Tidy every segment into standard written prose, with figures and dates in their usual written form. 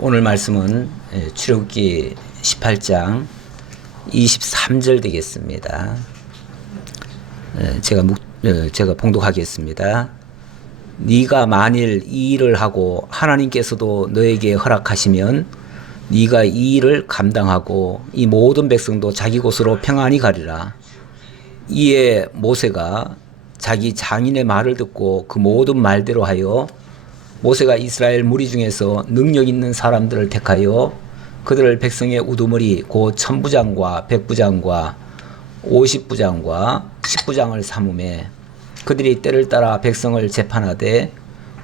오늘 말씀은 출애굽기 18장 23절 되겠습니다. 제가 봉독하겠습니다. 네가 만일 이 일을 하고 하나님께서도 너에게 허락하시면 네가 이 일을 감당하고 이 모든 백성도 자기 곳으로 평안히 가리라. 이에 모세가 자기 장인의 말을 듣고 그 모든 말대로 하여 모세가 이스라엘 무리 중에서 능력 있는 사람들을 택하여 그들을 백성의 우두머리 곧 천부장과 백부장과 50부장과 10부장을 삼음에 그들이 때를 따라 백성을 재판하되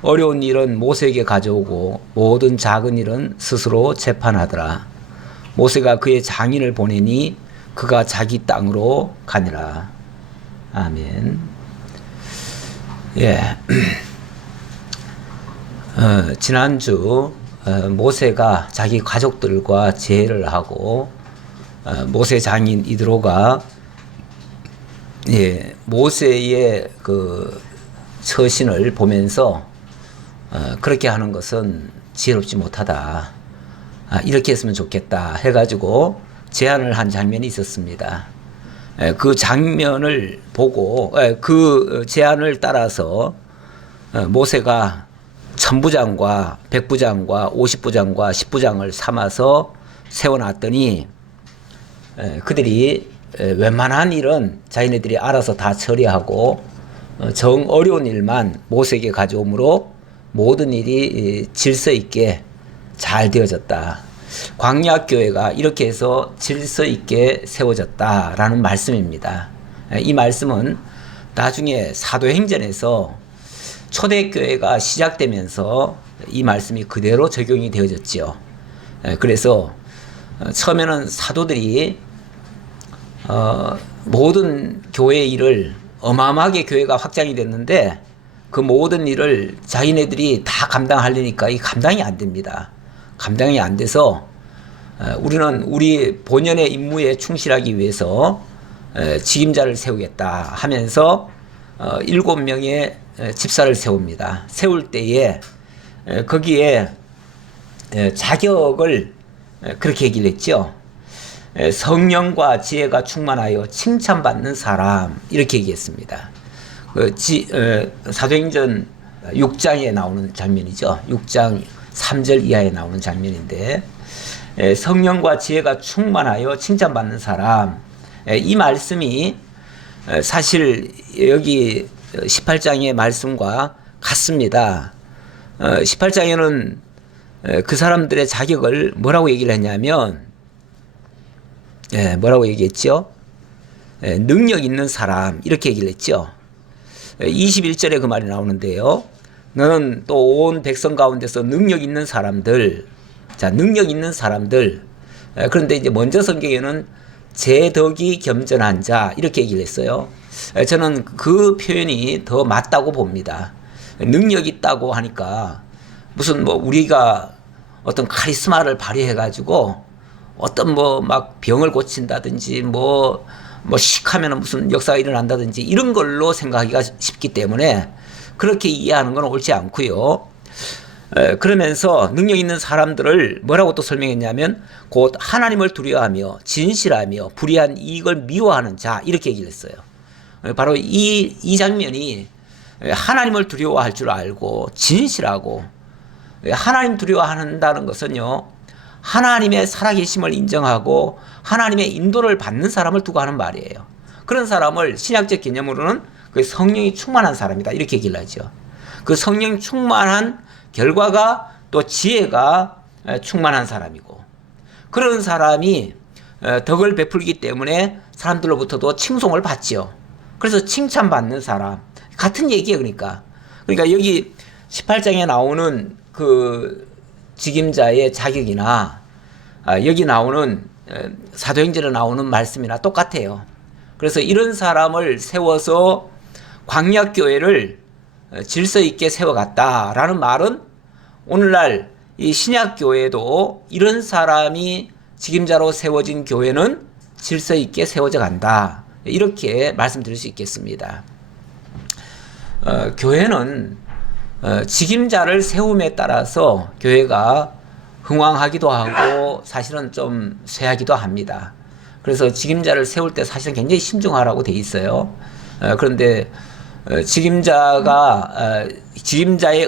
어려운 일은 모세에게 가져오고 모든 작은 일은 스스로 재판하더라. 모세가 그의 장인을 보내니 그가 자기 땅으로 가니라. 아멘. 지난주 모세가 자기 가족들과 제의를 하고 모세 장인 이드로가 모세의 그 처신을 보면서 그렇게 하는 것은 지혜롭지 못하다. 이렇게 했으면 좋겠다 해가지고 제안을 한 장면이 있었습니다. 그 장면을 보고 그 제안을 따라서 모세가 천부장과 백부장과 50부장과 10부장을 삼아서 세워놨더니 그들이 웬만한 일은 자기네들이 알아서 다 처리하고 정 어려운 일만 모세에게 가져오므로 모든 일이 질서 있게 잘 되어졌다. 광야교회가 이렇게 해서 질서 있게 세워졌다라는 말씀입니다. 이 말씀은 나중에 사도행전에서 초대교회가 시작되면서 이 말씀이 그대로 적용이 되어졌죠. 그래서 처음에는 사도들이 모든 교회 일을 어마어마하게 교회가 확장이 됐는데 그 모든 일을 자기네들이 다 감당하려니까 이 감당이 안 됩니다. 감당이 안 돼서 우리는 우리 본연의 임무에 충실하기 위해서 직임자를 세우겠다 하면서 7명의 집사를 세웁니다. 세울 때에 거기에 자격을 그렇게 얘기를 했죠. 성령과 지혜가 충만하여 칭찬받는 사람 이렇게 얘기했습니다. 사도행전 6장에 나오는 장면이죠. 6장 3절 이하에 나오는 장면인데 성령과 지혜가 충만하여 칭찬받는 사람, 이 말씀이 사실 여기 18장의 말씀과 같습니다. 18장에는 그 사람들의 자격을 뭐라고 얘기를 했냐면 뭐라고 얘기했죠? 능력 있는 사람 이렇게 얘기를 했죠. 21절에 그 말이 나오는데요. 너는 또 온 백성 가운데서 능력 있는 사람들, 자, 능력 있는 사람들. 그런데 이제 먼저 성경에는 제덕이 겸전한 자 이렇게 얘기를 했어요. 저는 그 표현이 더 맞다고 봅니다. 능력 있다고 하니까 무슨 뭐 우리가 어떤 카리스마를 발휘해 가지고 어떤 뭐 막 병을 고친다든지 뭐 씩하면 무슨 역사가 일어난다든지 이런 걸로 생각하기가 쉽기 때문에 그렇게 이해하는 건 옳지 않고요. 그러면서 능력 있는 사람들을 뭐라고 또 설명했냐면 곧 하나님을 두려워하며 진실하며 불의한 이익을 미워하는 자 이렇게 얘기를 했어요. 바로 이 장면이 하나님을 두려워할 줄 알고 진실하고, 하나님 두려워한다는 것은요 하나님의 살아계심을 인정하고 하나님의 인도를 받는 사람을 두고 하는 말이에요. 그런 사람을 신약적 개념으로는 그 성령이 충만한 사람이다 이렇게 얘기를 하죠. 그 성령 충만한 결과가 또 지혜가 충만한 사람이고, 그런 사람이 덕을 베풀기 때문에 사람들로부터도 칭송을 받지요. 그래서 칭찬받는 사람 같은 얘기예요. 그러니까 여기 18장에 나오는 그 직임자의 자격이나 여기 나오는 사도행전에 나오는 말씀이나 똑같아요. 그래서 이런 사람을 세워서 광야교회를 질서 있게 세워갔다라는 말은 오늘날 이 신약교회도 이런 사람이 직임자로 세워진 교회는 질서 있게 세워져 간다. 이렇게 말씀드릴 수 있겠습니다. 교회는 직임자를 세움에 따라서 교회가 흥왕하기도 하고 사실은 좀 쇠하기도 합니다. 그래서 직임자를 세울 때 사실은 굉장히 신중하라고 돼 있어요. 그런데 직임자에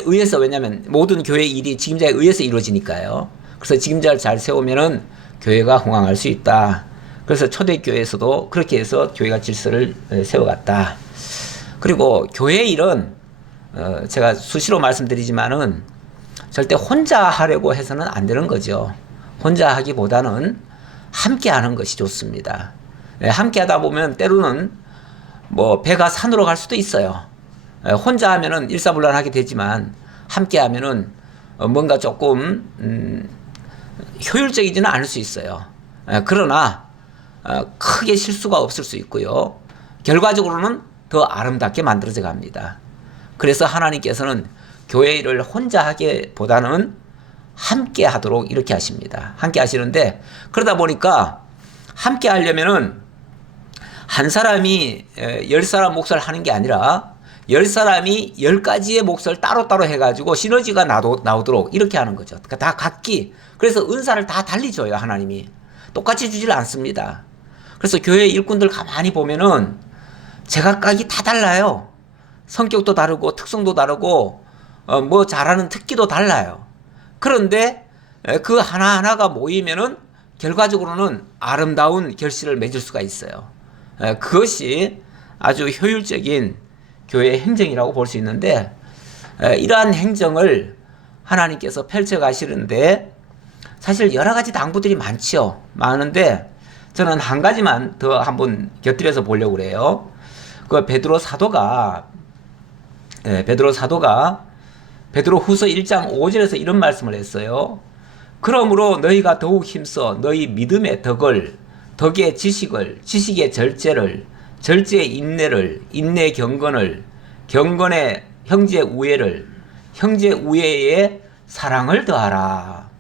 의해서, 왜냐하면 모든 교회 일이 직임자에 의해서 이루어지니까요. 그래서 직임자를 잘 세우면은 교회가 흥왕할 수 있다. 그래서 초대교회에서도 그렇게 해서 교회가 질서를 세워갔다. 그리고 교회 일은 제가 수시로 말씀드리지만은 절대 혼자 하려고 해서는 안 되는 거죠. 혼자 하기보다는 함께 하는 것이 좋습니다. 함께 하다 보면 때로는 뭐 배가 산으로 갈 수도 있어요. 혼자 하면은 일사불란하게 되지만 함께 하면은 뭔가 조금 효율적이지는 않을 수 있어요. 그러나 크게 실수가 없을 수 있고요. 결과적으로는 더 아름답게 만들어져 갑니다. 그래서 하나님께서는 교회 일을 혼자 하기보다는 함께 하도록 이렇게 하십니다. 함께 하시는데, 그러다 보니까 함께 하려면은 한 사람이 10사람 몫을 하는 게 아니라 10사람이 10가지의 몫을 따로따로 해가지고 시너지가 나오도록 이렇게 하는 거죠. 그러니까 다 각기. 그래서 은사를 다 달리 줘요, 하나님이. 똑같이 주질 않습니다. 그래서 교회 일꾼들 가만히 보면은 제각각이 다 달라요. 성격도 다르고 특성도 다르고 뭐 잘하는 특기도 달라요. 그런데 그 하나하나가 모이면은 결과적으로는 아름다운 결실을 맺을 수가 있어요. 그것이 아주 효율적인 교회의 행정이라고 볼 수 있는데, 이러한 행정을 하나님께서 펼쳐 가시는데 사실 여러 가지 당부들이 많은데 저는 한 가지만 더 한번 곁들여서 보려고 그래요. 그 베드로 사도가 베드로후서 1장 5절에서 이런 말씀을 했어요. 그러므로 너희가 더욱 힘써 너희 믿음의 덕을, 덕의 지식을, 지식의 절제를, 절제의 인내를, 인내의 경건을, 경건의 형제 우애를, 형제 우애의 사랑을 더하라.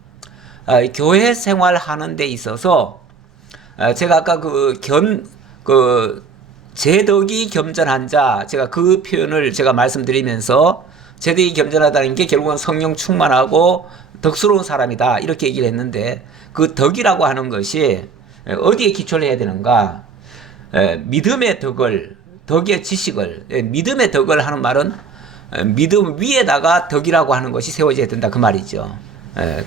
교회 생활하는 데 있어서 제가 아까 제 덕이 겸전한 자, 제가 그 표현을 제가 말씀드리면서 제 덕이 겸전하다는 게 결국은 성령 충만하고 덕스러운 사람이다 이렇게 얘기를 했는데, 그 덕이라고 하는 것이 어디에 기초를 해야 되는가? 믿음의 덕을, 덕의 지식을, 믿음의 덕을 하는 말은 믿음 위에다가 덕이라고 하는 것이 세워져야 된다 그 말이죠.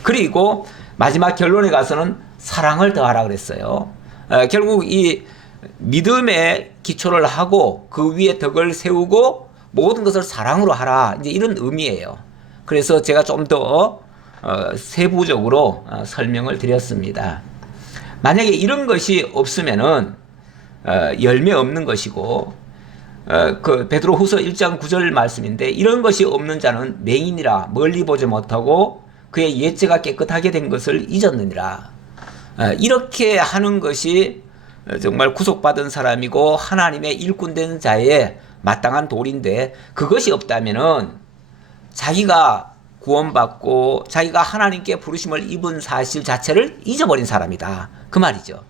그리고 마지막 결론에 가서는 사랑을 더하라 그랬어요. 결국 이 믿음의 기초를 하고 그 위에 덕을 세우고 모든 것을 사랑으로 하라, 이제 이런 의미예요. 그래서 제가 좀 더 세부적으로 설명을 드렸습니다. 만약에 이런 것이 없으면은 열매 없는 것이고, 그 베드로후서 1장 9절 말씀인데, 이런 것이 없는 자는 맹인이라 멀리 보지 못하고 그의 옛죄가 깨끗하게 된 것을 잊었느니라. 이렇게 하는 것이 정말 구속받은 사람이고 하나님의 일꾼된 자의 마땅한 도리인데, 그것이 없다면은 자기가 구원받고 자기가 하나님께 부르심을 입은 사실 자체를 잊어버린 사람이다 그 말이죠.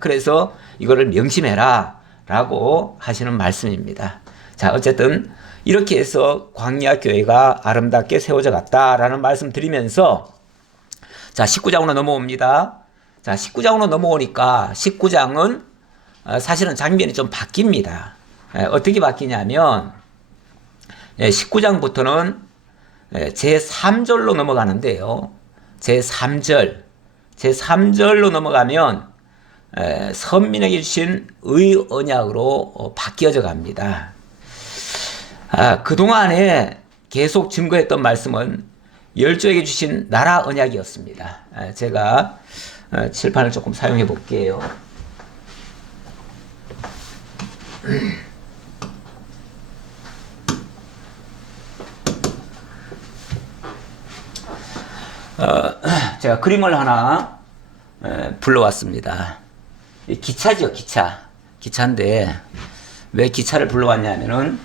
그래서 이거를 명심해라 라고 하시는 말씀입니다. 자, 어쨌든 이렇게 해서 광야 교회가 아름답게 세워져 갔다라는 말씀 드리면서, 자, 19장으로 넘어옵니다. 자, 19장으로 넘어오니까 19장은 사실은 장면이 좀 바뀝니다. 어떻게 바뀌냐면 19장부터는 제3절로 넘어가는데요. 제3절로 넘어가면 선민에게 주신 의 언약으로 바뀌어져 갑니다. 그동안에 계속 증거했던 말씀은 열조에게 주신 나라 언약이었습니다. 제가 칠판을 조금 사용해 볼게요. 제가 그림을 하나 불러왔습니다. 기차죠, 기차인데 왜 기차를 불러왔냐면은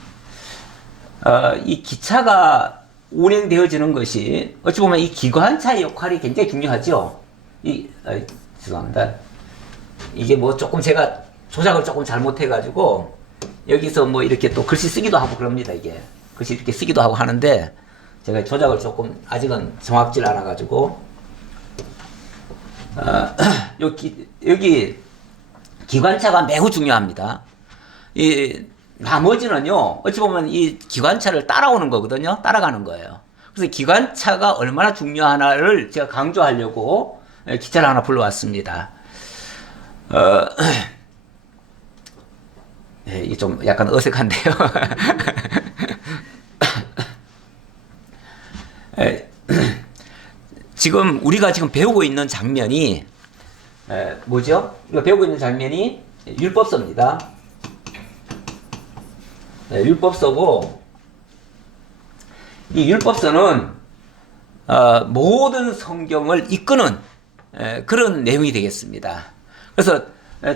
이 기차가 운행되어지는 것이 어찌 보면 이 기관차의 역할이 굉장히 중요하죠. 죄송합니다. 이게 뭐 조금 제가 조작을 조금 잘못해가지고 여기서 뭐 이렇게 또 글씨 쓰기도 하고 그럽니다. 이게 글씨 이렇게 쓰기도 하고 하는데 제가 조작을 조금 아직은 정확질 않아가지고 여기 기관차가 매우 중요합니다. 이 나머지는요, 어찌 보면 이 기관차를 따라오는 거거든요. 따라가는 거예요. 그래서 기관차가 얼마나 중요하나를 제가 강조하려고 기차를 하나 불러왔습니다. 이게 좀 약간 어색한데요. 지금 우리가 지금 배우고 있는 장면이 뭐죠? 우리가 배우고 있는 장면이 율법서입니다. 율법서고, 이 율법서는 모든 성경을 이끄는 그런 내용이 되겠습니다. 그래서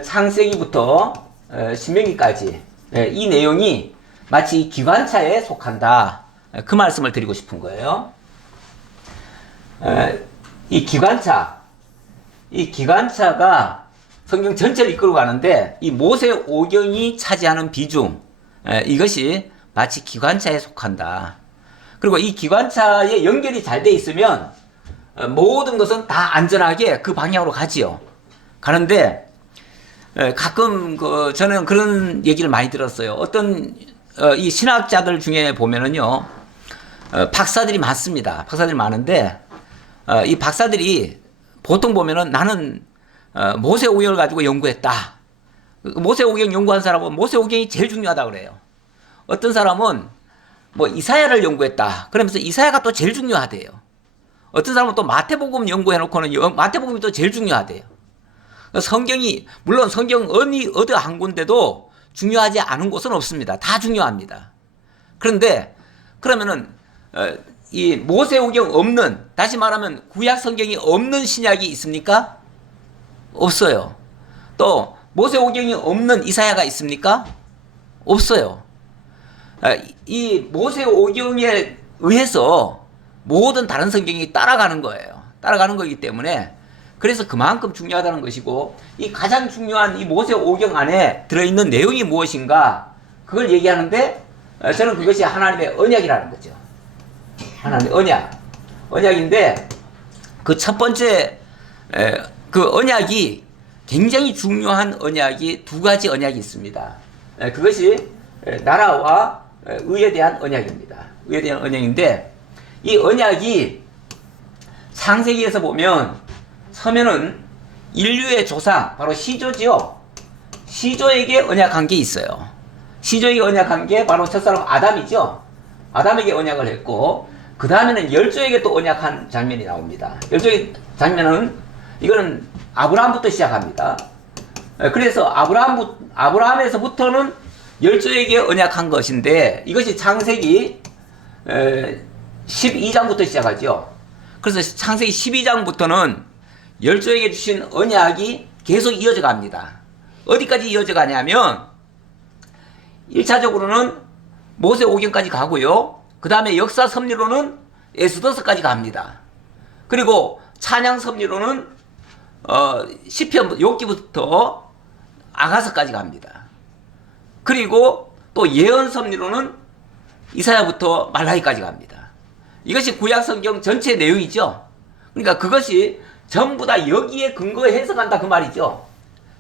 창세기부터 신명기까지 이 내용이 마치 기관차에 속한다, 그 말씀을 드리고 싶은 거예요. 이 기관차가 성경 전체를 이끌고 가는데, 이 모세오경이 차지하는 비중, 이것이 마치 기관차에 속한다. 그리고 이 기관차에 연결이 잘 돼 있으면 모든 것은 다 안전하게 그 방향으로 가지요. 가는데 가끔 저는 그런 얘기를 많이 들었어요. 어떤 이 신학자들 중에 보면은요, 박사들이 많습니다. 박사들이 많은데 이 박사들이 보통 보면은 나는 모세오경을 가지고 연구했다. 모세오경 연구한 사람은 모세오경이 제일 중요하다 그래요. 어떤 사람은 뭐 이사야를 연구했다. 그러면서 이사야가 또 제일 중요하대요. 어떤 사람은 또 마태복음 연구해놓고는 마태복음이 또 제일 중요하대요. 성경이, 물론 성경 어느 한 군데도 중요하지 않은 곳은 없습니다. 다 중요합니다. 그런데 그러면은 이 모세오경 없는, 다시 말하면 구약 성경이 없는 신약이 있습니까? 없어요. 또 모세오경이 없는 이사야가 있습니까? 없어요. 이 모세오경에 의해서 모든 다른 성경이 따라가는 거예요. 따라가는 거기 때문에, 그래서 그만큼 중요하다는 것이고, 이 가장 중요한 이 모세오경 안에 들어있는 내용이 무엇인가, 그걸 얘기하는데 저는 그것이 하나님의 언약이라는 거죠. 하나님의 언약인데, 그 첫 번째 그 언약이, 굉장히 중요한 언약이 두 가지 언약이 있습니다. 그것이 나라와 의에 대한 언약입니다. 의에 대한 언약인데, 이 언약이 창세기에서 보면 서면은 인류의 조상, 바로 시조지요. 시조에게 언약한 게 있어요. 시조에게 언약한 게 바로 첫사람 아담이죠. 아담에게 언약을 했고, 그 다음에는 열조에게 또 언약한 장면이 나옵니다. 열조의 장면은, 이거는 아브라함부터 시작합니다. 그래서 아브라함에서부터는 열조에게 언약한 것인데, 이것이 창세기 12장부터 시작하죠. 그래서 창세기 12장부터는 열조에게 주신 언약이 계속 이어져 갑니다. 어디까지 이어져 가냐면 1차적으로는 모세오경까지 가고요. 그 다음에 역사 섭리로는 에스더서까지 갑니다. 그리고 찬양 섭리로는 시편 욥기부터 아가서까지 갑니다. 그리고 또 예언 섭리로는 이사야부터 말라기까지 갑니다. 이것이 구약 성경 전체 내용이죠. 그러니까 그것이 전부 다 여기에 근거해서 간다, 그 말이죠.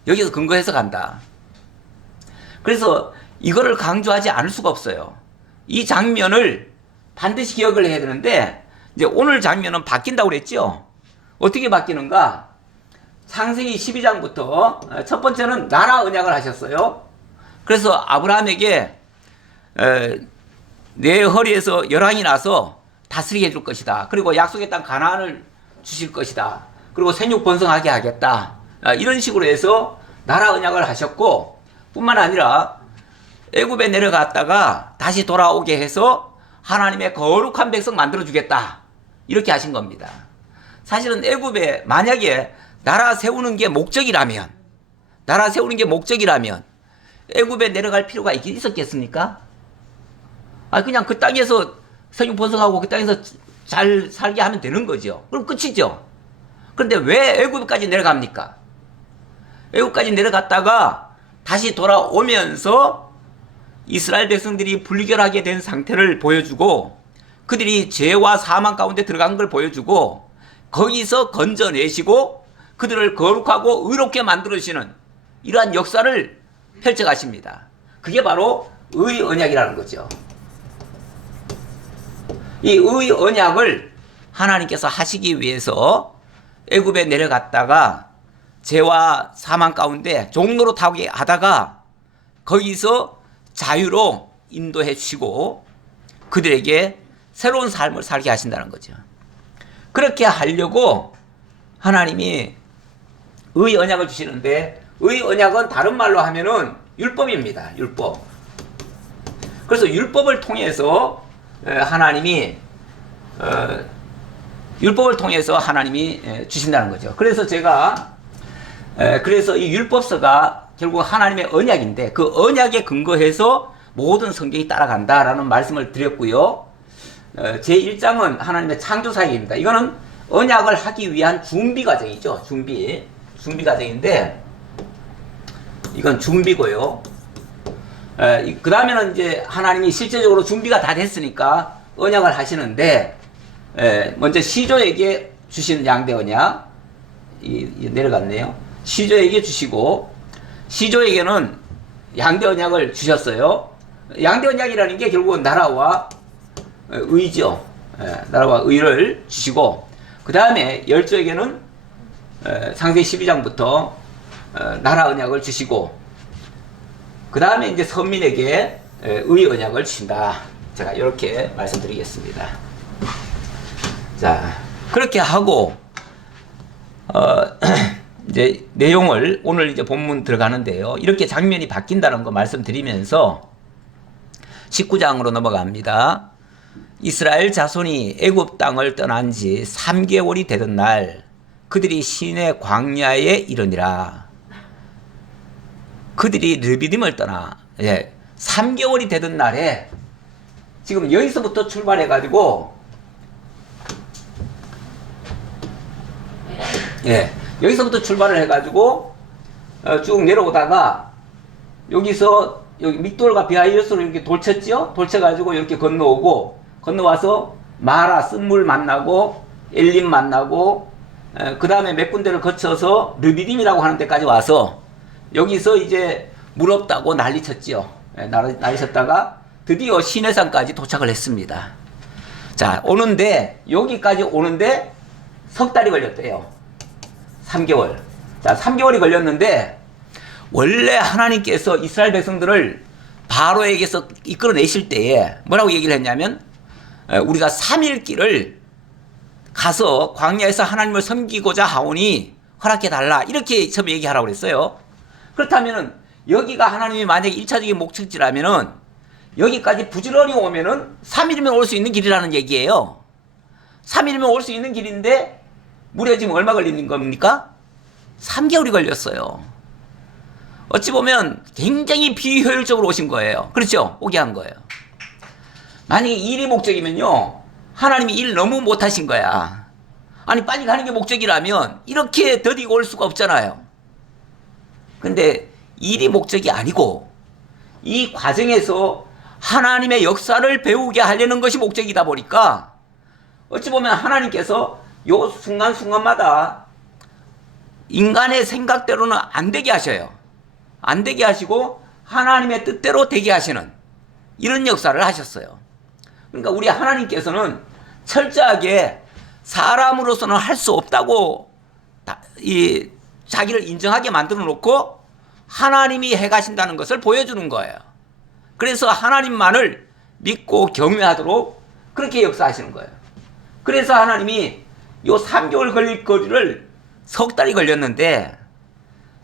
여기서 근거해서 간다. 그래서 이거를 강조하지 않을 수가 없어요. 이 장면을 반드시 기억을 해야 되는데, 이제 오늘 장면은 바뀐다고 그랬죠. 어떻게 바뀌는가? 창세기 12장부터 첫 번째는 나라 언약을 하셨어요. 그래서 아브라함에게 내 허리에서 열왕이 나서 다스리게 해줄 것이다. 그리고 약속의 땅 가나안을 주실 것이다. 그리고 생육 번성하게 하겠다. 이런 식으로 해서 나라 언약을 하셨고, 뿐만 아니라 애굽에 내려갔다가 다시 돌아오게 해서 하나님의 거룩한 백성 만들어주겠다. 이렇게 하신 겁니다. 사실은 애굽에 만약에 나라 세우는 게 목적이라면 애굽에 내려갈 필요가 있었겠습니까? 그냥 그 땅에서 생육 번성하고 그 땅에서 잘 살게 하면 되는 거죠. 그럼 끝이죠. 그런데 왜 애굽까지 내려갑니까? 애굽까지 내려갔다가 다시 돌아오면서 이스라엘 백성들이 불결하게 된 상태를 보여주고, 그들이 죄와 사망 가운데 들어간 걸 보여주고, 거기서 건져내시고 그들을 거룩하고 의롭게 만들어주시는 이러한 역사를 펼쳐가십니다. 그게 바로 의 언약이라는 거죠. 이 의 언약을 하나님께서 하시기 위해서 애굽에 내려갔다가 죄와 사망 가운데 종로로 타게 하다가 거기서 자유로 인도해 주시고 그들에게 새로운 삶을 살게 하신다는 거죠. 그렇게 하려고 하나님이 의 언약을 주시는데, 의 언약은 다른 말로 하면은 율법입니다. 율법. 그래서 율법을 통해서 하나님이 주신다는 거죠. 그래서 제가 그래서 이 율법서가 결국 하나님의 언약인데 그 언약에 근거해서 모든 성경이 따라간다라는 말씀을 드렸고요. 제1장은 하나님의 창조 사역입니다. 이거는 언약을 하기 위한 준비 과정이죠. 준비 과정인데 이건 준비고요. 그 다음에는 이제 하나님이 실제적으로 준비가 다 됐으니까 언약을 하시는데, 먼저 시조에게 주신 양대 언약, 내려갔네요. 시조에게 주시고, 시조에게는 양대 언약을 주셨어요. 양대 언약이라는 게 결국은 나라와 의죠. 나라와 의를 주시고, 그 다음에 열조에게는 창세기 12장부터 나라 언약을 주시고, 그 다음에 이제 선민에게 의 언약을 주신다. 제가 이렇게 말씀드리겠습니다. 자, 그렇게 하고 이제 내용을 오늘 이제 본문 들어가는데요. 이렇게 장면이 바뀐다는 거 말씀드리면서 19장으로 넘어갑니다. 이스라엘 자손이 애굽 땅을 떠난 지 3개월이 되던 날 그들이 시내 광야에 이르니라. 그들이 르비딤을 떠나 3개월이 되던 날에 지금 여기서부터 출발해가지고 여기서부터 출발을 해가지고 쭉 내려오다가 여기서 여기 믹돌과 비하이로스로 이렇게 돌쳤죠. 돌쳐가지고 이렇게 건너와서 마라 쓴물 만나고 엘림 만나고 그 다음에 몇 군데를 거쳐서 르비딤이라고 하는 데까지 와서 여기서 이제 물 없다고 난리쳤죠. 난리쳤다가 드디어 시내산까지 도착을 했습니다. 자, 여기까지 오는데 석 달이 걸렸대요. 3개월. 자, 3개월이 걸렸는데, 원래 하나님께서 이스라엘 백성들을 바로에게서 이끌어내실 때에 뭐라고 얘기를 했냐면, 우리가 3일 길을 가서 광야에서 하나님을 섬기고자 하오니 허락해달라. 이렇게 처음 얘기하라고 그랬어요. 그렇다면은 여기가 하나님이 만약에 1차적인 목적지라면은 여기까지 부지런히 오면은 3일이면 올 수 있는 길이라는 얘기예요. 3일이면 올 수 있는 길인데 무려 지금 얼마 걸리는 겁니까? 3개월이 걸렸어요. 어찌 보면 굉장히 비효율적으로 오신 거예요. 그렇죠? 오게 한 거예요. 만약에 일이 목적이면요, 하나님이 일 너무 못하신 거야. 아니, 빨리 가는 게 목적이라면 이렇게 더디고 올 수가 없잖아요. 근데 일이 목적이 아니고 이 과정에서 하나님의 역사를 배우게 하려는 것이 목적이다 보니까 어찌 보면 하나님께서 요 순간순간마다 인간의 생각대로는 안 되게 하셔요. 안 되게 하시고 하나님의 뜻대로 되게 하시는 이런 역사를 하셨어요. 그러니까 우리 하나님께서는 철저하게 사람으로서는 할 수 없다고 자기를 인정하게 만들어 놓고 하나님이 해가신다는 것을 보여주는 거예요. 그래서 하나님만을 믿고 경외하도록 그렇게 역사하시는 거예요. 그래서 하나님이 요 3개월 걸릴 거리를 석 달이 걸렸는데,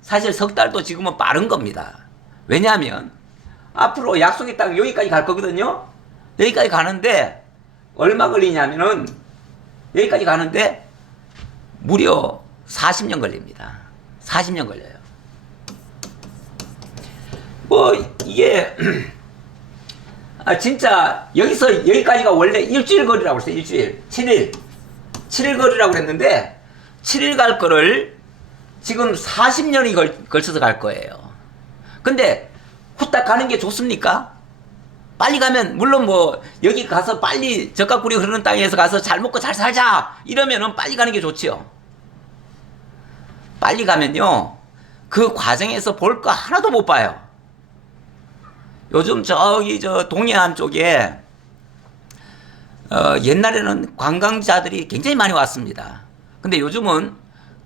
사실 석 달도 지금은 빠른 겁니다. 왜냐하면 앞으로 약속의 땅 여기까지 갈 거거든요. 여기까지 가는데 얼마 걸리냐면은 여기까지 가는데 무려 40년 걸립니다. 40년 걸려요. 이게 진짜 여기서 여기까지가 원래 일주일 거리라고 했어요. 일주일. 7일 거리라고 그랬는데 7일 갈 거를 지금 40년이 걸쳐서 갈 거예요. 근데 후딱 가는 게 좋습니까? 빨리 가면 물론 여기 가서 빨리 젖과 꿀이 흐르는 땅에서 가서 잘 먹고 잘 살자 이러면은 빨리 가는 게 좋죠. 빨리 가면요, 그 과정에서 볼 거 하나도 못 봐요. 요즘 저기 저 동해안 쪽에 옛날에는 관광자들이 굉장히 많이 왔습니다. 근데 요즘은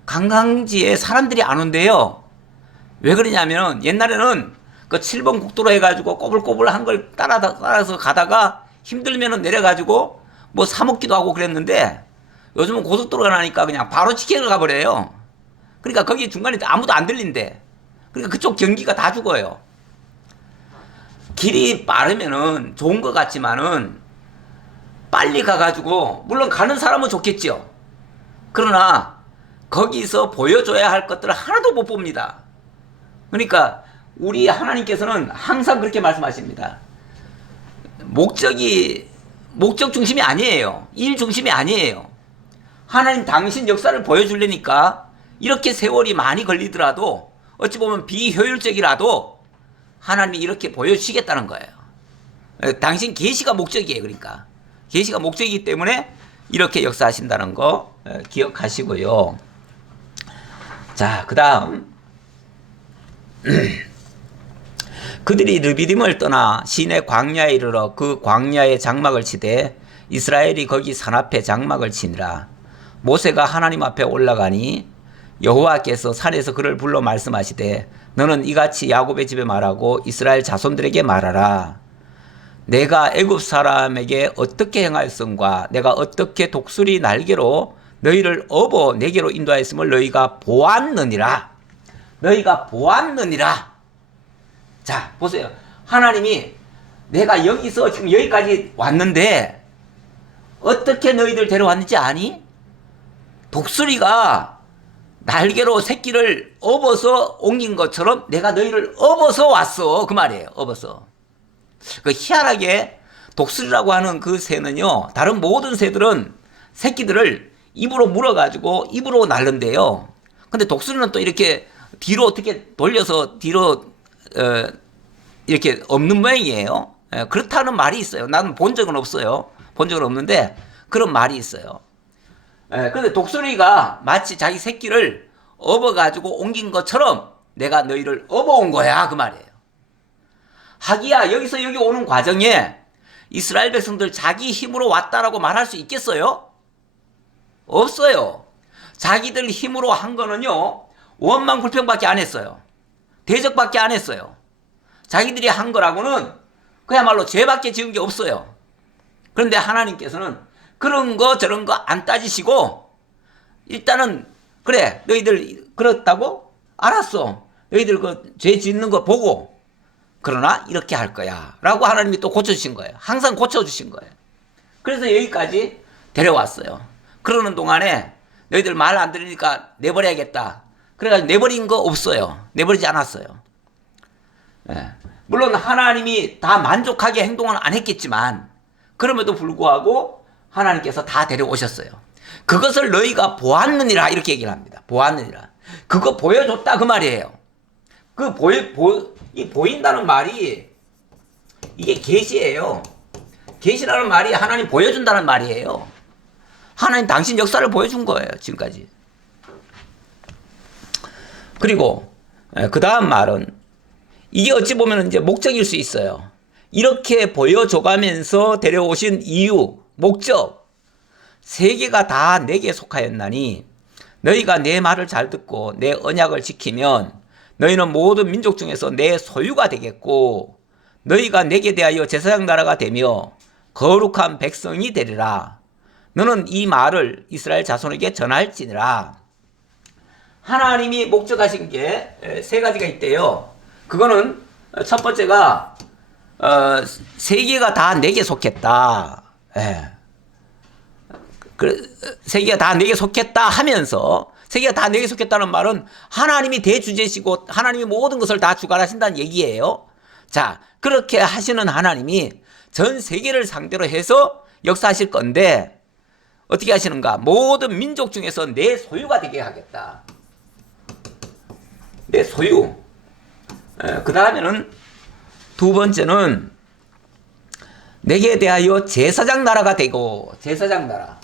관광지에 사람들이 안 온대요. 왜 그러냐면 옛날에는 그 7번 국도로 해가지고 꼬불꼬불한 걸 따라서 가다가 힘들면은 내려가지고 뭐 사 먹기도 하고 그랬는데 요즘은 고속도로가 나니까 그냥 바로 직행을 가버려요. 그러니까 거기 중간에 아무도 안 들린대. 그러니까 그쪽 경기가 다 죽어요. 길이 빠르면은 좋은 것 같지만은 빨리 가가지고 물론 가는 사람은 좋겠죠. 그러나 거기서 보여줘야 할 것들을 하나도 못 봅니다. 그러니까 우리 하나님께서는 항상 그렇게 말씀하십니다. 목적 중심이 아니에요. 일 중심이 아니에요. 하나님 당신 역사를 보여주려니까 이렇게 세월이 많이 걸리더라도 어찌 보면 비효율적이라도 하나님이 이렇게 보여주시겠다는 거예요. 당신 계시가 목적이에요. 그러니까 계시가 목적이기 때문에 이렇게 역사하신다는 거 기억하시고요. 자, 그 다음 그들이 르비딤을 떠나 시내 광야에 이르러 그 광야에 장막을 치되 이스라엘이 거기 산 앞에 장막을 치니라. 모세가 하나님 앞에 올라가니 여호와께서 산에서 그를 불러 말씀하시되 너는 이같이 야곱의 집에 말하고 이스라엘 자손들에게 말하라. 내가 애굽 사람에게 어떻게 행하였음과 내가 어떻게 독수리 날개로 너희를 업어 내게로 인도하였음을 너희가 보았느니라. 너희가 보았느니라. 자, 보세요. 하나님이 내가 여기서 지금 여기까지 왔는데 어떻게 너희들 데려왔는지 아니? 독수리가 날개로 새끼를 업어서 옮긴 것처럼 내가 너희를 업어서 왔어. 그 말이에요. 업어서. 그 희한하게 독수리라고 하는 그 새는요, 다른 모든 새들은 새끼들을 입으로 물어가지고 입으로 날른대요. 근데 독수리는 또 이렇게 뒤로 어떻게 돌려서 뒤로 이렇게 없는 모양이에요. 그렇다는 말이 있어요. 나는 본 적은 없어요. 본 적은 없는데 그런 말이 있어요. 근데 독수리가 마치 자기 새끼를 업어가지고 옮긴 것처럼 내가 너희를 업어온 거야. 그 말이에요. 하기야 여기서 여기 오는 과정에 이스라엘 백성들 자기 힘으로 왔다라고 말할 수 있겠어요? 없어요. 자기들 힘으로 한 거는요, 원망 불평밖에 안 했어요. 대적밖에 안 했어요. 자기들이 한 거라고는 그야말로 죄밖에 지은 게 없어요. 그런데 하나님께서는 그런 거 저런 거 안 따지시고 일단은 그래 너희들 그렇다고 알았어. 너희들 그 죄 짓는 거 보고 그러나 이렇게 할 거야 라고 하나님이 또 고쳐주신 거예요. 항상 고쳐주신 거예요. 그래서 여기까지 데려왔어요. 그러는 동안에 너희들 말 안 들으니까 내버려야겠다. 그래가지고 내버린 거 없어요. 내버리지 않았어요. 물론 하나님이 다 만족하게 행동은 안 했겠지만 그럼에도 불구하고 하나님께서 다 데려오셨어요. 그것을 너희가 보았느니라 이렇게 얘기를 합니다. 보았느니라. 그거 보여줬다 그 말이에요. 그 이 보인다는 말이 이게 계시예요. 계시라는 말이 하나님 보여준다는 말이에요. 하나님 당신 역사를 보여준 거예요. 지금까지. 그리고 그 다음 말은 이게 어찌 보면 이제 목적일 수 있어요. 이렇게 보여줘가면서 데려오신 이유, 목적. 세계가 다 내게 속하였나니 너희가 내 말을 잘 듣고 내 언약을 지키면 너희는 모든 민족 중에서 내 소유가 되겠고 너희가 내게 대하여 제사장 나라가 되며 거룩한 백성이 되리라. 너는 이 말을 이스라엘 자손에게 전할지니라. 하나님이 목적하신 게 세 가지가 있대요. 그거는 첫 번째가 세계가 다 내게 속했다. 세계가 다 내게 속했다 하면서 세계가 다 내게 속했다는 말은 하나님이 대주제시고 하나님이 모든 것을 다 주관하신다는 얘기예요. 자, 그렇게 하시는 하나님이 전 세계를 상대로 해서 역사하실 건데 어떻게 하시는가? 모든 민족 중에서 내 소유가 되게 하겠다. 내 소유. 그 다음에는 두 번째는 내게 대하여 제사장 나라가 되고 제사장 나라.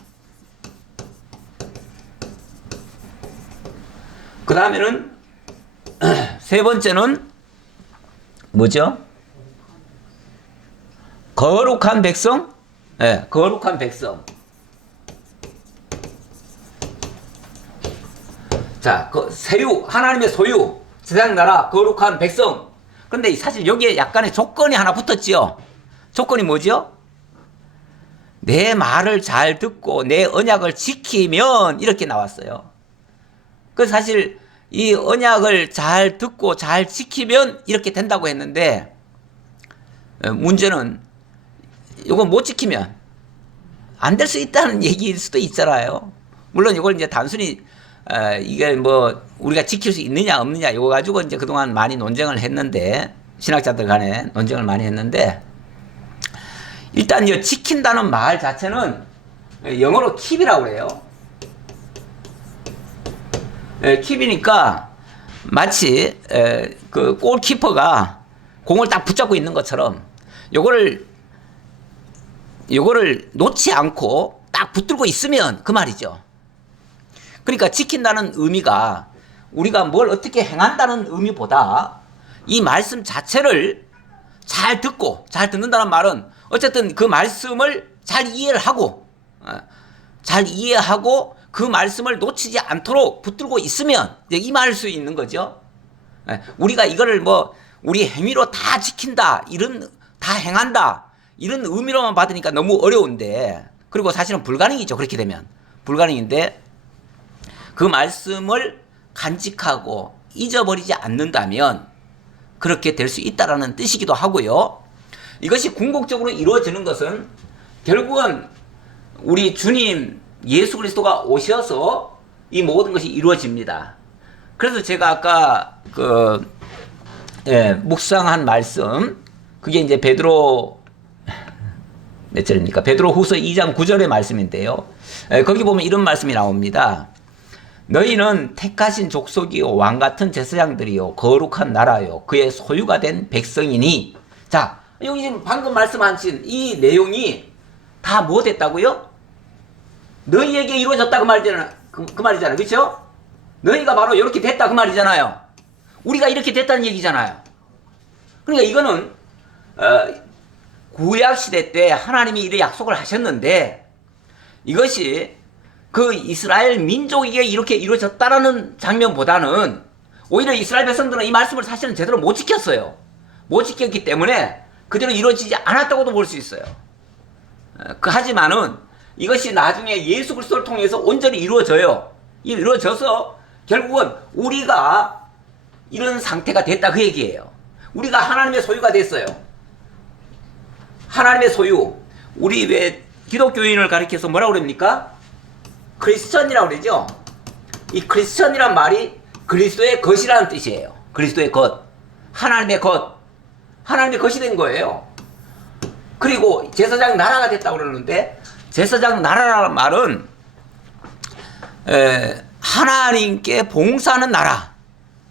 그 다음에는 세 번째는 뭐죠? 거룩한 백성? 네, 거룩한 백성. 자, 그 세유, 하나님의 소유, 세상 나라, 거룩한 백성. 그런데 사실 여기에 약간의 조건이 하나 붙었지요. 조건이 뭐죠? 내 말을 잘 듣고 내 언약을 지키면 이렇게 나왔어요. 그 사실 이 언약을 잘 듣고 잘 지키면 이렇게 된다고 했는데 문제는 이거 못 지키면 안 될 수 있다는 얘기일 수도 있잖아요. 물론 이걸 이제 단순히 이게 뭐 우리가 지킬 수 있느냐 없느냐 이거 가지고 이제 그동안 많이 논쟁을 했는데 신학자들 간에 논쟁을 많이 했는데 일단 이 지킨다는 말 자체는 영어로 keep이라고 그래요. keep이니까 마치 그 골키퍼가 공을 딱 붙잡고 있는 것처럼 요거를 놓지 않고 딱 붙들고 있으면 그 말이죠. 그러니까 지킨다는 의미가 우리가 뭘 어떻게 행한다는 의미보다 이 말씀 자체를 잘 듣고 잘 듣는다는 말은 어쨌든 그 말씀을 잘 이해를 하고 그 말씀을 놓치지 않도록 붙들고 있으면 이 말일 수 있는 거죠. 우리가 이거를 뭐 우리 행위로 다 지킨다 다 행한다 이런 의미로만 받으니까 너무 어려운데 그리고 사실은 불가능이죠. 그렇게 되면 불가능인데 그 말씀을 간직하고 잊어버리지 않는다면 그렇게 될 수 있다라는 뜻이기도 하고요. 이것이 궁극적으로 이루어지는 것은 결국은 우리 주님 예수 그리스도가 오셔서 이 모든 것이 이루어집니다. 그래서 제가 아까 묵상한 말씀 그게 이제 베드로 몇 절입니까? 베드로후서 2장 9절의 말씀인데요. 거기 보면 이런 말씀이 나옵니다. 너희는 택하신 족속이요 왕 같은 제사장들이요 거룩한 나라요 그의 소유가 된 백성이니. 자, 여기 지금 방금 말씀하신 이 내용이 다 뭐 됐다고요? 너희에게 이루어졌다 그 말이잖아요. 그 말이잖아요. 그렇죠? 너희가 바로 이렇게 됐다 그 말이잖아요. 우리가 이렇게 됐다는 얘기잖아요. 그러니까 이거는 구약 시대 때 하나님이 이런 약속을 하셨는데 이것이 그 이스라엘 민족에게 이렇게 이루어졌다라는 장면보다는 오히려 이스라엘 백성들은 이 말씀을 사실은 제대로 못 지켰어요. 못 지켰기 때문에 그대로 이루어지지 않았다고도 볼 수 있어요. 하지만은 이것이 나중에 예수 그리스도를 통해서 온전히 이루어져요. 이루어져서 결국은 우리가 이런 상태가 됐다 그 얘기예요. 우리가 하나님의 소유가 됐어요. 하나님의 소유. 우리 왜 기독교인을 가리켜서 뭐라고 그럽니까? 크리스천이라고 그러죠. 이 크리스천이란 말이 그리스도의 것이라는 뜻이에요. 그리스도의 것. 하나님의 것. 하나님의 것이 된 거예요. 그리고 제사장 나라가 됐다고 그러는데 제사장 나라라는 말은 하나님께 봉사하는 나라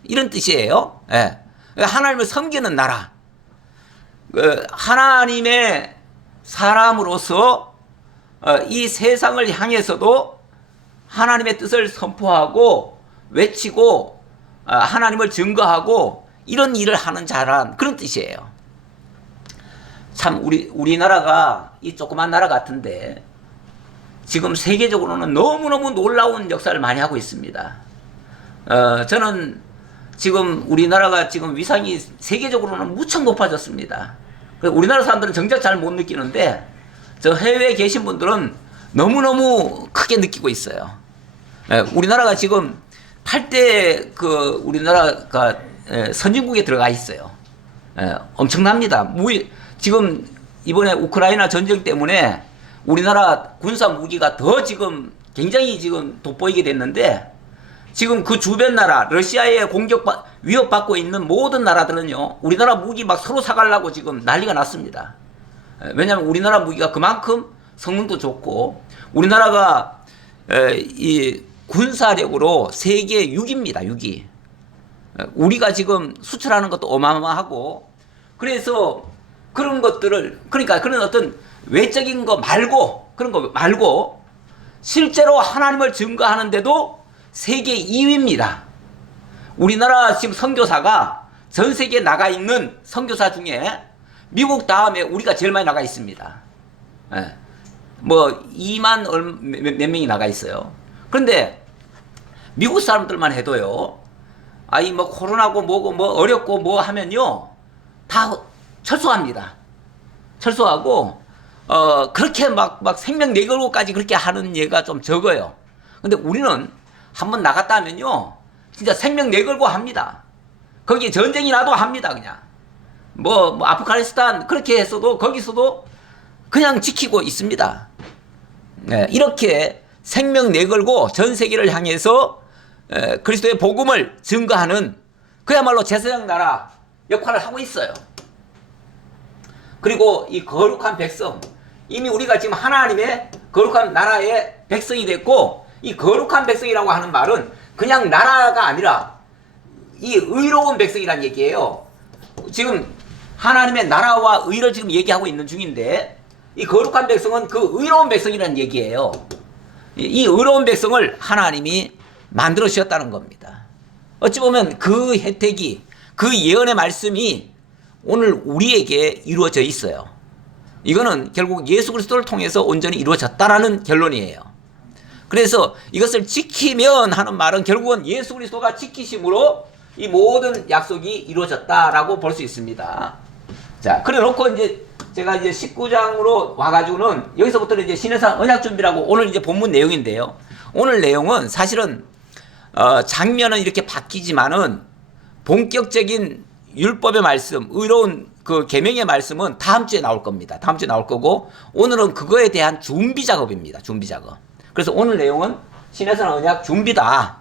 이런 뜻이에요. 하나님을 섬기는 나라. 하나님의 사람으로서 이 세상을 향해서도 하나님의 뜻을 선포하고 외치고 하나님을 증거하고 이런 일을 하는 자란 그런 뜻이에요. 참 우리나라가 이 조그만 나라 같은데 지금 세계적으로는 너무너무 놀라운 역사를 많이 하고 있습니다. 저는 지금 우리나라가 지금 위상이 세계적으로는 무척 높아졌습니다. 우리나라 사람들은 정작 잘 못 느끼는데 저 해외에 계신 분들은 너무너무 크게 느끼고 있어요. 우리나라가 지금 8대 우리나라가 선진국에 들어가 있어요. 엄청납니다. 지금 이번에 우크라이나 전쟁 때문에 우리나라 군사 무기가 더 지금 굉장히 지금 돋보이게 됐는데 지금 그 주변 나라 러시아에 위협받고 있는 모든 나라들은요 우리나라 무기 막 서로 사가려고 지금 난리가 났습니다. 왜냐하면 우리나라 무기가 그만큼 성능도 좋고 우리나라가 이 군사력으로 세계 6위입니다. 6위. 우리가 지금 수출하는 것도 어마어마하고 그래서 그런 것들을 그러니까 그런 어떤 외적인 거 말고 그런 거 말고 실제로 하나님을 증거하는데도 세계 2위입니다. 우리나라 지금 선교사가 전 세계에 나가 있는 선교사 중에 미국 다음에 우리가 제일 많이 나가 있습니다. 예. 뭐 2만 몇 명이 나가 있어요. 그런데 미국 사람들만 해도요, 아이 뭐 코로나고 뭐고 뭐 어렵고 뭐 하면요 다 철수합니다. 철수하고 그렇게 막 생명 내걸고까지 그렇게 하는 예가 좀 적어요. 근데 우리는 한번 나갔다 하면요 진짜 생명 내걸고 합니다. 거기에 전쟁이 나도 합니다. 그냥 뭐 아프가니스탄 그렇게 했어도 거기서도 그냥 지키고 있습니다. 네, 이렇게 생명 내걸고 전 세계를 향해서 그리스도의 복음을 증거하는 그야말로 제사장 나라 역할을 하고 있어요. 그리고 이 거룩한 백성, 이미 우리가 지금 하나님의 거룩한 나라의 백성이 됐고, 이 거룩한 백성이라고 하는 말은 그냥 나라가 아니라 이 의로운 백성이라는 얘기예요. 지금 하나님의 나라와 의를 지금 얘기하고 있는 중인데, 이 거룩한 백성은 그 의로운 백성이라는 얘기예요. 이 의로운 백성을 하나님이 만들어 주셨다는 겁니다. 어찌 보면 그 혜택이, 그 예언의 말씀이 오늘 우리에게 이루어져 있어요. 이거는 결국 예수 그리스도를 통해서 온전히 이루어졌다라는 결론이에요. 그래서 이것을 지키면 하는 말은 결국은 예수 그리스도가 지키심으로 이 모든 약속이 이루어졌다라고 볼 수 있습니다. 자, 그래 놓고 이제 제가 이제 19장으로 와가지고는 여기서부터는 이제 신해산 언약 준비라고 오늘 이제 본문 내용인데요. 오늘 내용은 사실은 장면은 이렇게 바뀌지만은 본격적인 율법의 말씀, 의로운 그 계명의 말씀은 다음 주에 나올 겁니다. 다음 주에 나올 거고, 오늘은 그거에 대한 준비 작업입니다. 준비 작업. 그래서 오늘 내용은 신해산 언약 준비다.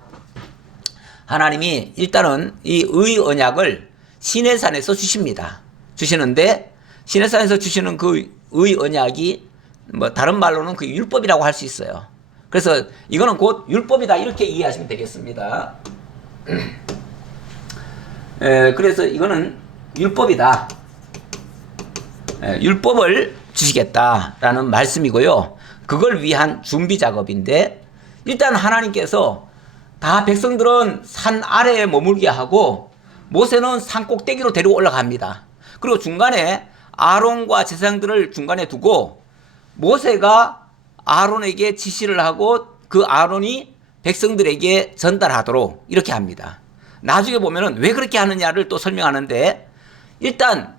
하나님이 일단은 이 의 언약을 시내산에서 주십니다. 주시는데 시내산에서 주시는 그 의 언약이 뭐 다른 말로는 그 율법이라고 할 수 있어요. 그래서 이거는 곧 율법이다 이렇게 이해하시면 되겠습니다. 그래서 이거는 율법이다. 율법을 주시겠다라는 말씀이고요. 그걸 위한 준비 작업인데, 일단 하나님께서 다 백성들은 산 아래에 머물게 하고 모세는 산 꼭대기로 데리고 올라갑니다. 그리고 중간에 아론과 제사장들을 중간에 두고 모세가 아론에게 지시를 하고 그 아론이 백성들에게 전달하도록 이렇게 합니다. 나중에 보면은 왜 그렇게 하느냐를 또 설명하는데, 일단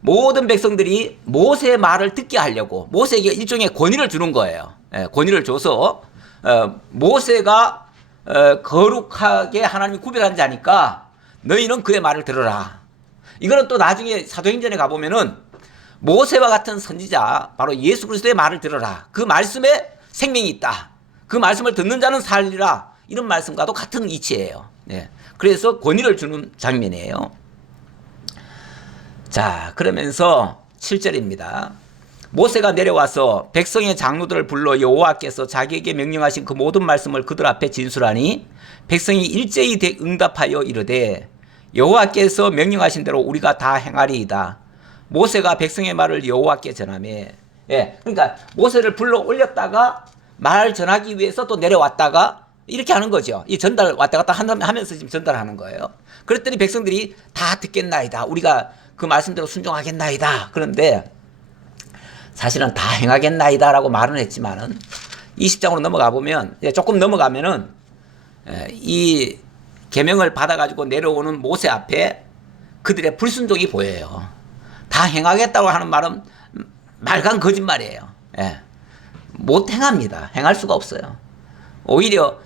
모든 백성들이 모세의 말을 듣게 하려고 모세에게 일종의 권위를 주는 거예요. 권위를 줘서 모세가 거룩하게 하나님이 구별한 자니까 너희는 그의 말을 들어라. 이거는 또 나중에 사도행전에 가보면은 모세와 같은 선지자 바로 예수 그리스도의 말을 들어라. 그 말씀에 생명이 있다. 그 말씀을 듣는 자는 살리라. 이런 말씀과도 같은 이치예요. 그래서 권위를 주는 장면이에요. 자, 그러면서 7절입니다. 모세가 내려와서 백성의 장로들을 불러 여호와께서 자기에게 명령하신 그 모든 말씀을 그들 앞에 진술하니 백성이 일제히 응답하여 이르되 여호와께서 명령하신 대로 우리가 다 행하리이다. 모세가 백성의 말을 여호와께 전하며, 그러니까 모세를 불러 올렸다가 말 전하기 위해서 또 내려왔다가 이렇게 하는 거죠. 이 전달 왔다 갔다 하면서 지금 전달하는 거예요. 그랬더니 백성들이 다 듣겠나이다. 우리가 그 말씀대로 순종하겠나이다. 그런데 사실은 다 행하겠나이다 라고 말은 했지만은 20장으로 넘어가 보면, 조금 넘어가면은 이 계명을 받아가지고 내려오는 모세 앞에 그들의 불순종이 보여요. 다 행하겠다고 하는 말은 말간 거짓말이에요. 못 행합니다. 행할 수가 없어요. 오히려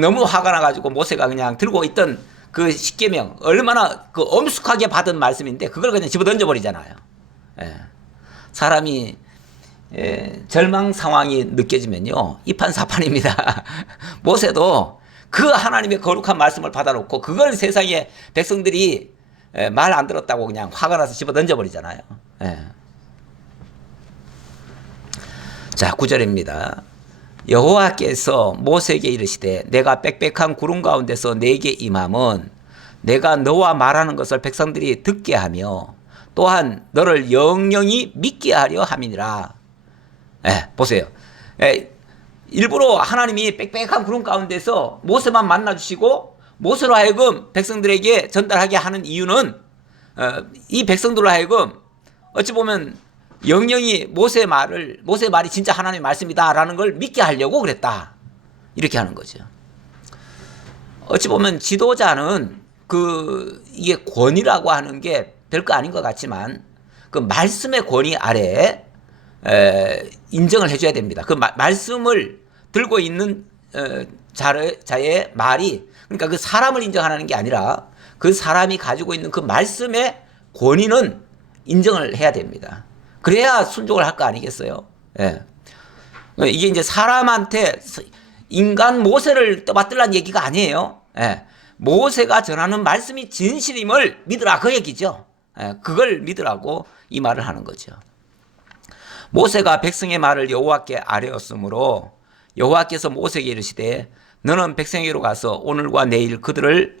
너무 화가 나가지고 모세가 그냥 들고 있던 그 십계명, 얼마나 그 엄숙하게 받은 말씀인데 그걸 그냥 집어 던져버리잖아요. 사람이 절망 상황이 느껴지면요 이판사판입니다. 모세도 그 하나님의 거룩한 말씀을 받아놓고 그걸 세상에 백성들이 말 안 들었다고 그냥 화가 나서 집어 던져버리잖아요. 자, 9절입니다. 여호와께서 모세에게 이르시되 내가 빽빽한 구름 가운데서 내게 임함은 내가 너와 말하는 것을 백성들이 듣게 하며 또한 너를 영영히 믿게 하려 함이니라. 보세요. 일부러 하나님이 빽빽한 구름 가운데서 모세만 만나주시고 모세로 하여금 백성들에게 전달하게 하는 이유는 이 백성들로 하여금 어찌 보면 영영이 모세의 말이 진짜 하나님의 말씀이다라는 걸 믿게 하려고 그랬다. 이렇게 하는 거죠. 어찌 보면 지도자는 이게 권위라고 하는 게 별거 아닌 것 같지만 그 말씀의 권위 아래에 인정을 해줘야 됩니다. 그 말씀을 들고 있는 자의 말이, 그러니까 그 사람을 인정하는 게 아니라 그 사람이 가지고 있는 그 말씀의 권위는 인정을 해야 됩니다. 그래야 순종을 할 거 아니겠어요? 예. 이게 이제 사람한테 인간 모세를 떠받들란 얘기가 아니에요. 예. 모세가 전하는 말씀이 진실임을 믿으라, 그 얘기죠. 예. 그걸 믿으라고 이 말을 하는 거죠. 모세가 백성의 말을 여호와께 아뢰었으므로 여호와께서 모세에게 이르시되 너는 백성에게로 가서 오늘과 내일 그들을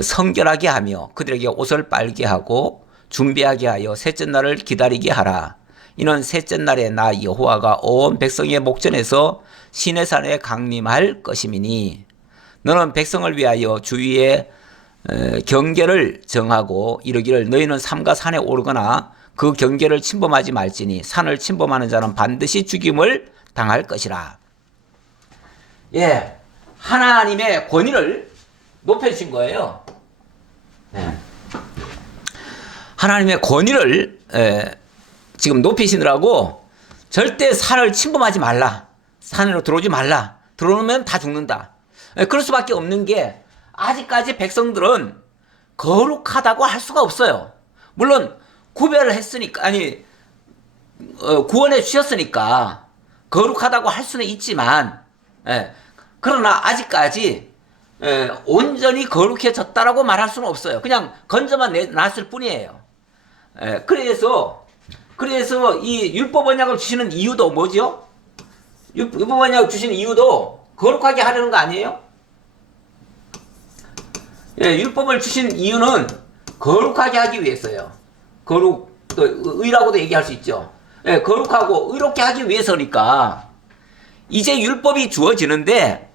성결하게 하며 그들에게 옷을 빨게 하고 준비하게 하여 셋째 날을 기다리게 하라. 이는 셋째 날에 나 여호와가 온 백성의 목전에서 시내산에 강림할 것임이니 너는 백성을 위하여 주위에 경계를 정하고 이르기를 너희는 삼가 산에 오르거나 그 경계를 침범하지 말지니 산을 침범하는 자는 반드시 죽임을 당할 것이라. 예, 하나님의 권위를 높여주신 거예요. 네. 하나님의 권위를 지금 높이시느라고 절대 산을 침범하지 말라. 산으로 들어오지 말라. 들어오면 다 죽는다. 그럴 수밖에 없는 게 아직까지 백성들은 거룩하다고 할 수가 없어요. 물론 구별을 했으니까, 구원해 주셨으니까 거룩하다고 할 수는 있지만, 그러나 아직까지 온전히 거룩해졌다라고 말할 수는 없어요. 그냥 건져만 놨을 뿐이에요. 그래서 이 율법 언약을 주시는 이유도 뭐죠? 율법 언약을 주시는 이유도 거룩하게 하려는 거 아니에요? 율법을 주신 이유는 거룩하게 하기 위해서요. 거룩, 또 의라고도 얘기할 수 있죠. 거룩하고 의롭게 하기 위해서니까 이제 율법이 주어지는데,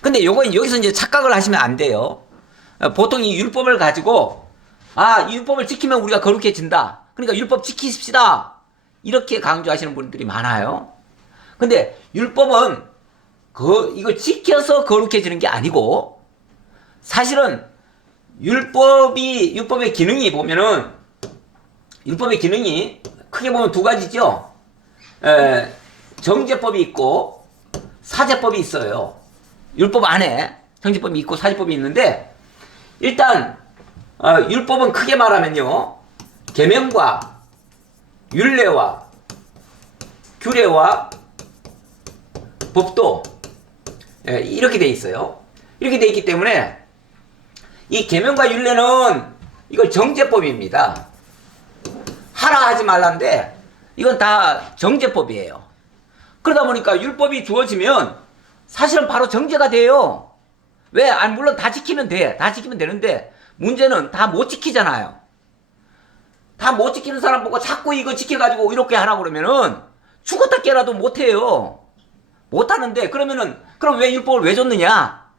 근데 요건 여기서 이제 착각을 하시면 안 돼요. 보통 이 율법을 가지고 이 율법을 지키면 우리가 거룩해진다. 그러니까 율법 지키십시다. 이렇게 강조하시는 분들이 많아요. 근데 율법은 이걸 지켜서 거룩해지는 게 아니고, 사실은 율법의 기능이 보면은, 율법의 기능이 크게 보면 두 가지죠. 정죄법이 있고 사죄법이 있어요. 율법 안에 정죄법이 있고 사죄법이 있는데, 일단 율법은 크게 말하면요, 계명과 율례와 규례와 법도 이렇게 돼 있어요. 이렇게 돼 있기 때문에 이 계명과 율례는 이걸 정죄법입니다. 하라 하지 말라인데 이건 다 정죄법이에요. 그러다 보니까 율법이 주어지면 사실은 바로 정죄가 돼요. 왜? 물론 다 지키면 돼. 다 지키면 되는데 문제는 다 못 지키잖아요. 다 못 지키는 사람 보고 자꾸 이거 지켜가지고 이렇게 하라고 그러면은 죽었다 깨라도 못해요. 못하는데, 그럼 왜 율법을 왜 줬느냐?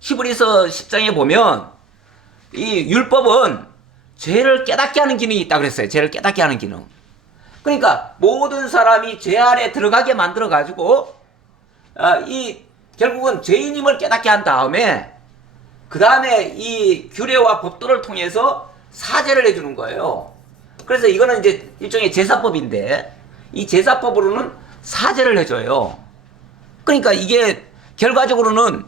히브리서 10장에 보면 이 율법은 죄를 깨닫게 하는 기능이 있다고 그랬어요. 죄를 깨닫게 하는 기능. 그러니까 모든 사람이 죄 아래 들어가게 만들어가지고 결국은 죄인임을 깨닫게 한 다음에 그 다음에 이 규례와 법도를 통해서 사죄를 해주는 거예요. 그래서 이거는 이제 일종의 제사법인데 이 제사법으로는 사죄를 해줘요. 그러니까 이게 결과적으로는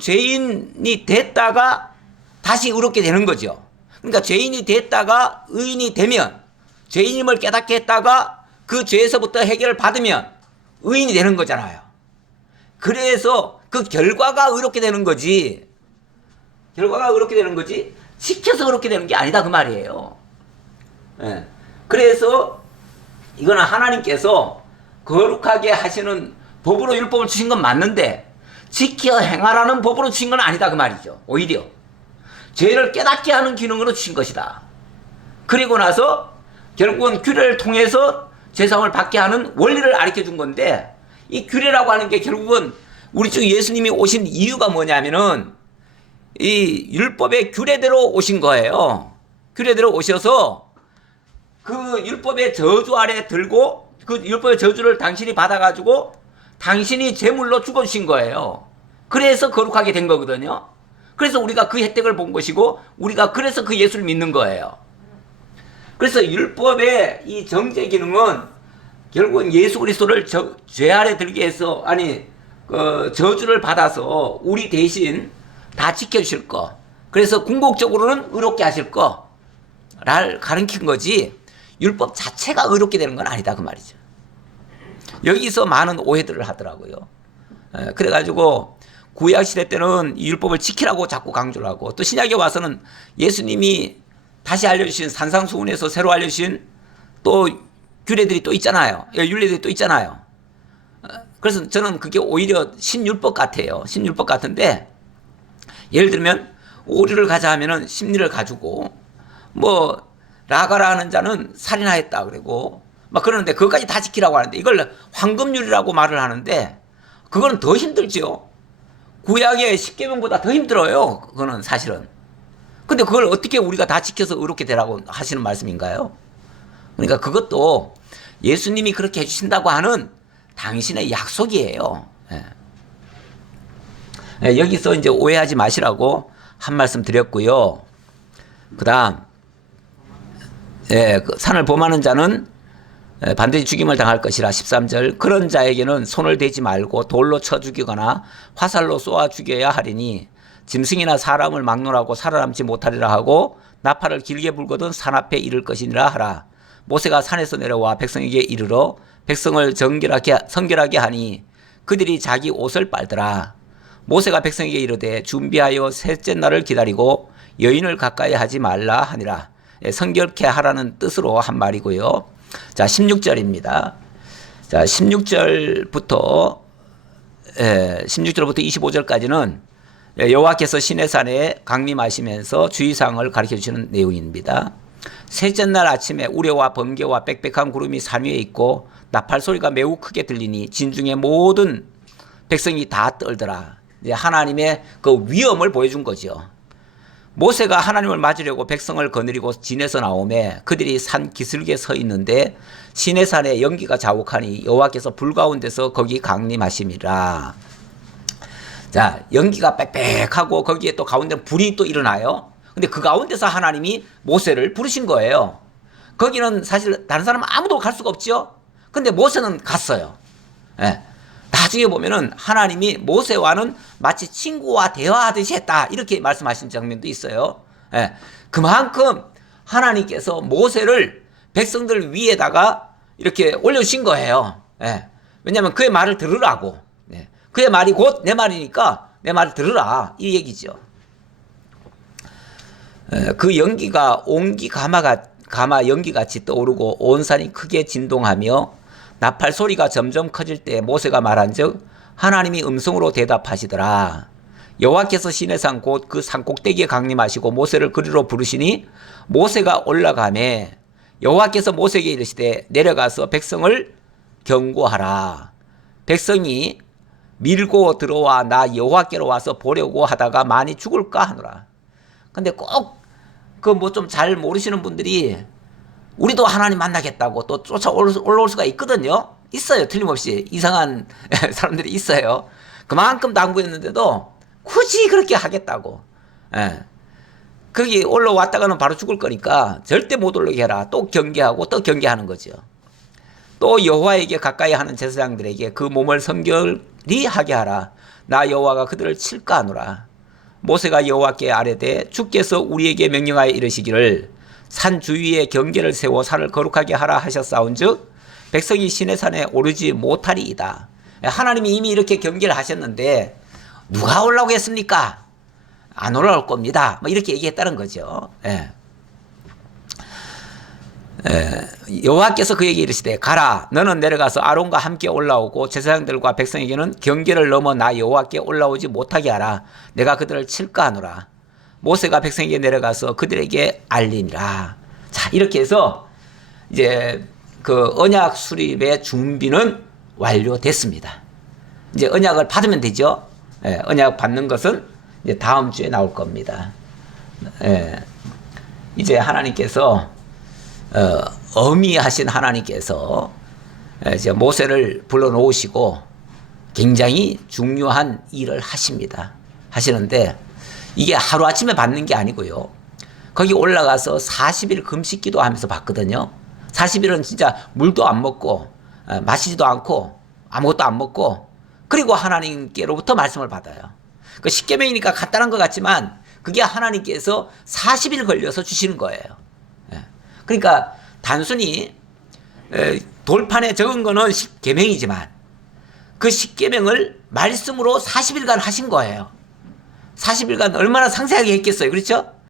죄인이 됐다가 다시 의롭게 되는 거죠. 그러니까 죄인이 됐다가 의인이 되면, 죄인임을 깨닫게 했다가 그 죄에서부터 해결을 받으면 의인이 되는 거잖아요. 그래서 그 결과가 의롭게 되는 거지. 결과가 의롭게 되는 거지 지켜서 의롭게 되는 게 아니다 그 말이에요. 그래서 이거는 하나님께서 거룩하게 하시는 법으로 율법을 주신 건 맞는데 지켜 행하라는 법으로 주신 건 아니다 그 말이죠. 오히려 죄를 깨닫게 하는 기능으로 주신 것이다. 그리고 나서 결국은 규례를 통해서 죄사함을 받게 하는 원리를 가르쳐 준 건데, 이 규례라고 하는 게 결국은 우리 중 예수님이 오신 이유가 뭐냐면은 이 율법의 규례대로 오신 거예요. 규례대로 오셔서 그 율법의 저주 아래 들고 그 율법의 저주를 당신이 받아가지고 당신이 제물로 죽어주신 거예요. 그래서 거룩하게 된 거거든요. 그래서 우리가 그 혜택을 본 것이고 우리가 그래서 그 예수를 믿는 거예요. 그래서 율법의 이 정죄 기능은 결국은 예수 그리스도를 죄 아래 들게 해서 저주를 받아서 우리 대신 다 지켜주실 거. 그래서 궁극적으로는 의롭게 하실 거를 가르친 거지 율법 자체가 의롭게 되는 건 아니다 그 말이죠. 여기서 많은 오해들을 하더라고요. 그래가지고 구약시대 때는 이 율법을 지키라고 자꾸 강조를 하고 또 신약에 와서는 예수님이 다시 알려주신 산상수훈에서 새로 알려주신 또 규례들이 또 있잖아요. 율례들이 또 있잖아요. 그래서 저는 그게 오히려 신율법 같아요. 신율법 같은데 예를 들면 오류를 가자 하면은 심리를 가지고 뭐 라가라 하는 자는 살인하였다 그러고 막 그러는데 그것까지 다 지키라고 하는데 이걸 황금률이라고 말을 하는데 그거는 더 힘들죠. 구약의 십계명보다 더 힘들어요. 그거는 사실은. 근데 그걸 어떻게 우리가 다 지켜서 의롭게 되라고 하시는 말씀인가요? 그러니까 그것도 예수님이 그렇게 해주신다고 하는 당신의 약속이에요. 여기서 이제 오해하지 마시라고 한 말씀 드렸고요. 그 다음, 그 산을 범하는 자는 반드시 죽임을 당할 것이라 13절 그런 자에게는 손을 대지 말고 돌로 쳐 죽이거나 화살로 쏘아 죽여야 하리니 짐승이나 사람을 막론하고 살아남지 못하리라 하고 나팔을 길게 불거든 산 앞에 이를 것이니라 하라. 모세가 산에서 내려와 백성에게 이르러 백성을 성결하게 하니 그들이 자기 옷을 빨더라. 모세가 백성에게 이르되 준비하여 셋째 날을 기다리고 여인을 가까이 하지 말라 하니라. 성결케 하라는 뜻으로 한 말이고요. 자, 16절입니다. 자, 16절부터 25절까지는 여호와께서 시내산에 강림하시면서 주의사항을 가르쳐 주시는 내용입니다. 셋째 날 아침에 우레와 번개와 빽빽한 구름이 산 위에 있고 나팔 소리가 매우 크게 들리니 진중의 모든 백성이 다 떨더라. 이제 하나님의 그 위엄을 보여준 거죠. 모세가 하나님을 맞으려고 백성을 거느리고 진에서 나오매 그들이 산 기슭에 서 있는데 시내산에 연기가 자욱하니 여호와께서 불 가운데서 거기 강림하심이라. 자, 연기가 빽빽하고 거기에 또 가운데 불이 또 일어나요. 근데 그 가운데서 하나님이 모세를 부르신 거예요. 거기는 사실 다른 사람은 아무도 갈 수가 없죠. 근데 모세는 갔어요. 나중에 보면은 하나님이 모세와는 마치 친구와 대화하듯이 했다 이렇게 말씀하신 장면도 있어요. 그만큼 하나님께서 모세를 백성들 위에다가 이렇게 올려주신 거예요. 왜냐하면 그의 말을 들으라고. 그의 말이 곧 내 말이니까 내 말을 들으라 이 얘기죠. 그 연기가 옹기 가마 연기같이 떠오르고 온 산이 크게 진동하며 나팔 소리가 점점 커질 때 모세가 말한즉 하나님이 음성으로 대답하시더라. 여호와께서 시내산 곧 그 산 꼭대기에 강림하시고 모세를 그리로 부르시니 모세가 올라가매 여호와께서 모세에게 이르시되 내려가서 백성을 경고하라. 백성이 밀고 들어와 나 여호와께로 와서 보려고 하다가 많이 죽을까 하노라. 근데 꼭 그 뭐 좀 잘 모르시는 분들이 우리도 하나님 만나겠다고 또 쫓아 올라올 수가 있거든요. 있어요. 틀림없이 이상한 사람들이 있어요. 그만큼 당부했는데도 굳이 그렇게 하겠다고. 거기 올라왔다가는 바로 죽을 거니까 절대 못 올라오게 해라. 또 경계하고 또 경계하는 거죠. 또 여호와에게 가까이 하는 제사장들에게 그 몸을 성결히 하게 하라. 나 여호와가 그들을 칠까 하노라. 모세가 여호와께 아뢰되 주께서 우리에게 명령하여 이르시기를 산 주위에 경계를 세워 산을 거룩하게 하라 하셨사온즉 백성이 시내산에 오르지 못하리이다. 하나님이 이미 이렇게 경계를 하셨는데 누가 올라오겠습니까? 안 올라올 겁니다. 뭐 이렇게 얘기했다는 거죠. 여호와께서 그에게 이르시되 가라 너는 내려가서 아론과 함께 올라오고 제사장들과 백성에게는 경계를 넘어 나 여호와께 올라오지 못하게 하라. 내가 그들을 칠까 하노라. 모세가 백성에게 내려가서 그들에게 알림이라. 자, 이렇게 해서 이제 그 언약 수립의 준비는 완료됐습니다. 이제 언약을 받으면 되죠. 예, 언약 받는 것은 이제 다음 주에 나올 겁니다. 예, 이제 하나님께서 어미하신 하나님께서 이제 모세를 불러놓으시고 굉장히 중요한 일을 하시는데 이게 하루아침에 받는 게 아니고요. 거기 올라가서 40일 금식 기도하면서 받거든요. 40일은 진짜 물도 안 먹고 마시지도 않고 아무것도 안 먹고 그리고 하나님께로부터 말씀을 받아요. 그 십계명이니까 간단한 것 같지만 그게 하나님께서 40일 걸려서 주시는 거예요. 그러니까 단순히 돌판에 적은 거는 십계명이지만 그 십계명을 말씀으로 40일간 하신 거예요. 40일간 얼마나 상세하게 했겠어요. 그렇죠?